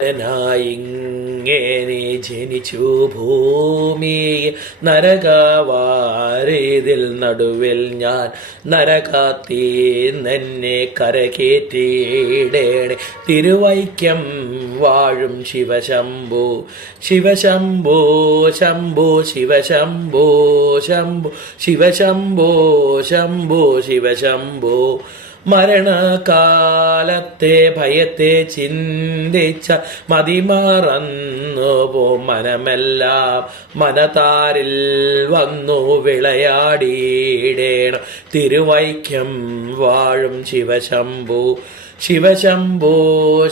ായിങ്ങനെ ജനിച്ചു ഭൂമിയിൽ നരകവാരിതിൽ നടുവിൽ ഞാൻ നരകാത്തീന്നെന്നെ കരകേറ്റിയിടേണേ തിരുവൈക്കം വാഴും ശിവശംഭോ ശിവശംഭോ ശംഭോ ശിവശംഭോ ശംഭോ ശിവശംഭോ ശംഭോ ശിവശംഭോ മരണകാലത്തെ ഭയത്തെ ചിന്തിച്ച മതിമറന്നു പോ മനമെല്ലാം മനതാരിൽ വന്നു വിളയാടിയിടേണം തിരുവൈക്കം വാഴും ശിവശംഭോ ശിവശംഭോ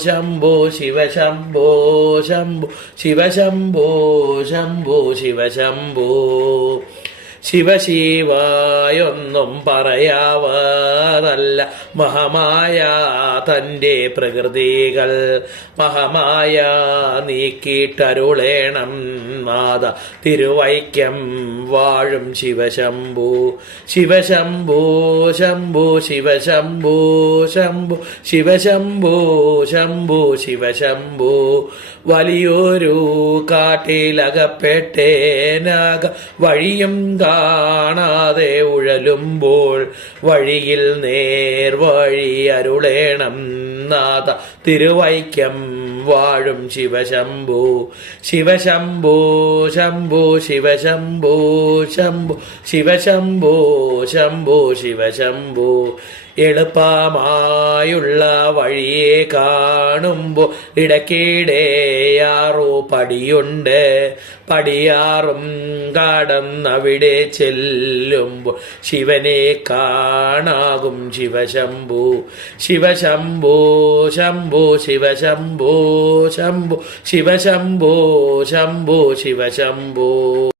ശംഭോ ശിവശംഭോ ശംഭോ ശിവശംഭോ ശംഭോ ശിവശംഭോ ശിവശിവായൊന്നും പറയാവതല്ല മഹമായ തൻ്റെ പ്രകൃതികൾ മഹമായ നീക്കിട്ടരുളേണം നാഥ തിരുവൈക്കം വാഴും ശിവശംഭോ ശിവശംഭോ ശംഭോ ശിവശംഭോ ശംഭോ ശിവശംഭോ ശംഭോ ശിവശംഭോ വലിയൊരു കാട്ടിലകപ്പെട്ടേനാക വഴിയും കാണാതെ ഉഴലുമ്പോൾ വഴിയിൽ നേർവഴി അരുളേണം നാഥ തിരുവൈക്കം വാഴും ശിവശംഭോ ശിവശംഭോ ശംഭോ ശിവശംഭോ ശംഭോ ശിവശംഭോ ശംഭോ ശിവശംഭോ എളുപ്പമായുള്ള വഴിയെ കാണുമ്പോൾ ഇടയ്ക്കിടെയാറോ പടിയുണ്ട് പടിയാറും കടന്നവിടെ ചെല്ലുമ്പോൾ ശിവനെ കാണാകും ശിവശംഭോ ശിവശംഭോ ശംഭോ ശിവശംഭോ ശംഭോ ശിവശംഭോ ശംഭോ ശിവശംഭോ